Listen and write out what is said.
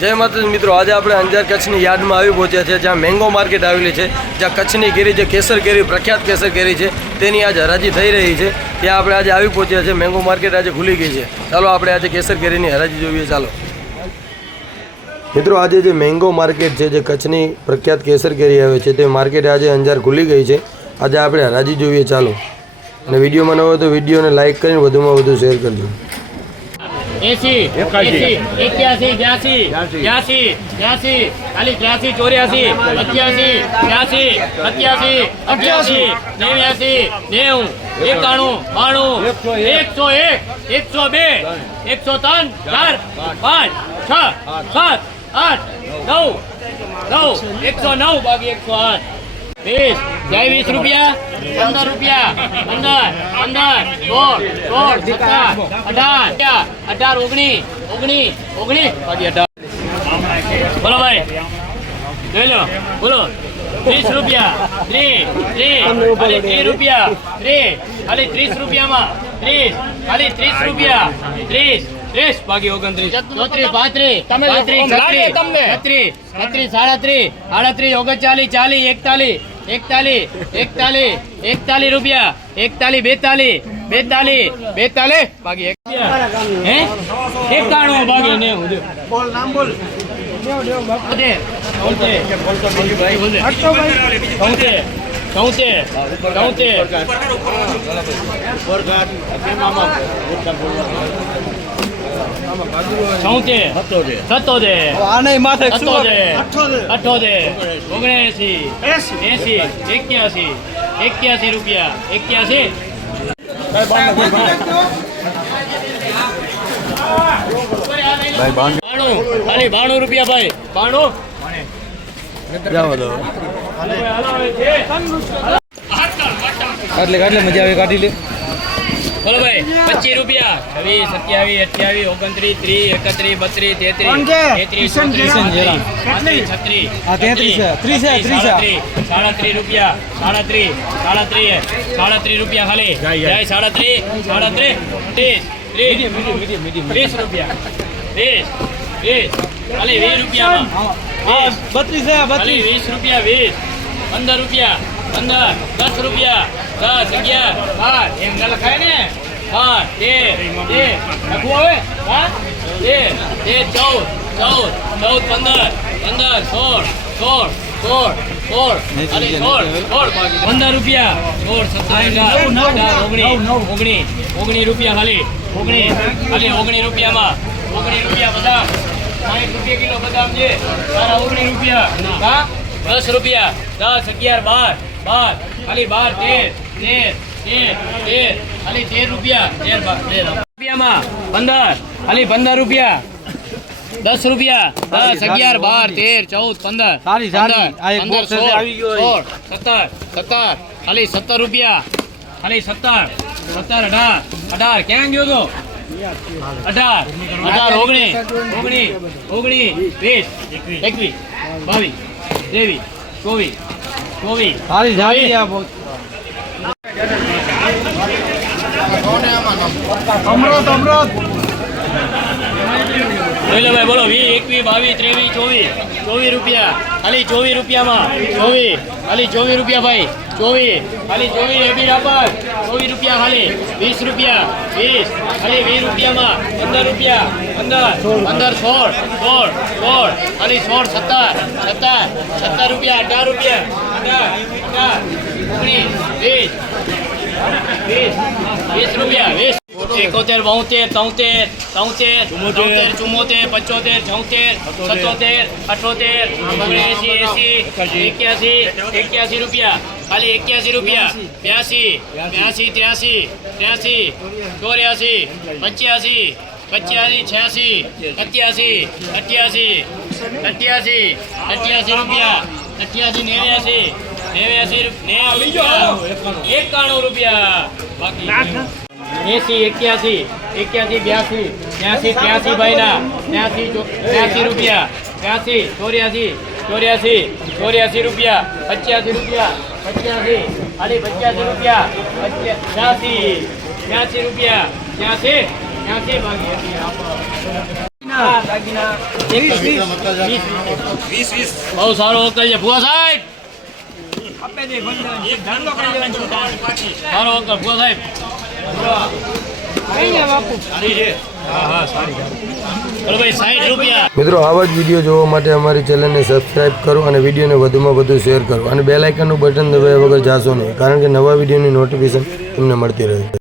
जय माता मित्रों, आज આપણે અંજાર કચ્છની યાર્ડમાં આવી પહોંચ્યા છે, જ્યાં મેંગો માર્કેટ આવેલી છે, જ્યાં કચ્છની કેરી જે કેસર કેરી પ્રખ્યાત કેસર કેરી છે તેની આજ હરાજી થઈ રહી છે। ત્યાં આપણે આજે આવી પહોંચ્યા છે। મેંગો માર્કેટ આજે ખુલી ગઈ છે। ચાલો આપણે આજે કેસર કેરીની હરાજી જોઈએ। ચાલો મિત્રો, આજે જે મેંગો માર્કેટ છે, જે કચ્છની પ્રખ્યાત કેસર કેરી આવે છે, તે માર્કેટ આજે અંજાર ખુલી ગઈ છે। આજે આપણે હરાજી જોઈએ। ચાલો, અને વિડીયોમાં ન હોય તો વિડીયોને લાઇક કરીને વધુમાં વધુ શેર કરજો। 80 81 82 83 84 84 84 85 86 87 88 89 90 91 92 101 102 103 4 5 6 7 8 9 109 બાકી 108 20 રૂપિયા 15 રૂપિયા 15 15 16 17 18 18 19 બાકી 18 બોલો ભાઈ જોઈ લો બોલો 30 રૂપિયા 30 30 રૂપિયા 30 ખાલી 30 રૂપિયામાં 30 ખાલી 30 રૂપિયા 30 30 બાકી 29 34 35 36 37 38 41 રૂપિયા 41 42 બાકી 91 બાકી 90 બોલ નામ બોલ 70 રૂપિયા 81 ખાલી 92 રૂપિયા ભાઈ 92 કાટલે મજા આવે કાઢી લે। બોલો ભાઈ 25 રૂપિયા 26 27 28 29 30 31 32 33 34 35 36 37 રૂપિયા 37 રૂપિયા ખાલી જાય 37 30 રૂપિયા 30 ખાલી 20 રૂપિયામાં 20 રૂપિયા 15 રૂપિયા 15 10 રૂપિયા 10 11 12 એમ ના લખાય ને 12 લખવું હવે 14 15 16 રૂપિયા 19 રૂપિયા ખાલી 19 રૂપિયામાં 19 રૂપિયા બદામ 60 રૂપિયા કિલો બદામ છે સારા 19 રૂપિયા 10 રૂપિયા 10 11 12 ખાલી 12 13 ખાલી 13 રૂપિયા 13 રૂપિયામાં 15 ખાલી 15 રૂપિયા 10 રૂપિયા 10 11 12 13 14 15 17 ખાલી 17 રૂપિયા ખાલી 17 18 ક્યાં ગયો તો 18 19 20 21 22 23 24 ભાઈ બોલો 20 21 22 23 24 રૂપિયા ખાલી 24 રૂપિયામાં 24 ખાલી 24 રૂપિયા ભાઈ 24 ખાલી 24 એબી રાપર 24 રૂપિયા ખાલી 20 રૂપિયા 20 ખાલી 20 રૂપિયામાં 15 રૂપિયા 15 16 ખાલી 17 રૂપિયા 18 રૂપિયા 20 રૂપિયા 20 71 72 73 74 75 76 77 78 81 રૂપિયા ખાલી 81 રૂપિયા 82 83 84 85 86 87 88 રૂપિયા 88 91 રૂપિયા બાકી 80 81 82 ભાઈ ના 83 રૂપિયા 83 84 રૂપિયા 85 રૂપિયા 85 રૂપિયા 83 રૂપિયા 85 રૂપિયા 83 બાકી બહુ સારો વખત છે ભુવા સાહેબ. સારો વખત ભુવા સાહેબ. ચલો ભાઈ 60 રૂપિયા. મિત્રો આવા જ વિડીયો જોવા માટે અમારી ચેનલને સબસ્ક્રાઇબ કરો અને વિડીયોને વધુમાં વધુ શેર કરો અને બેલ આઇકનનું બટન દબાવ્યા વગર જાશો નહીં, કારણ કે નવા વિડીયોની નોટિફિકેશન તમને મળતી રહે.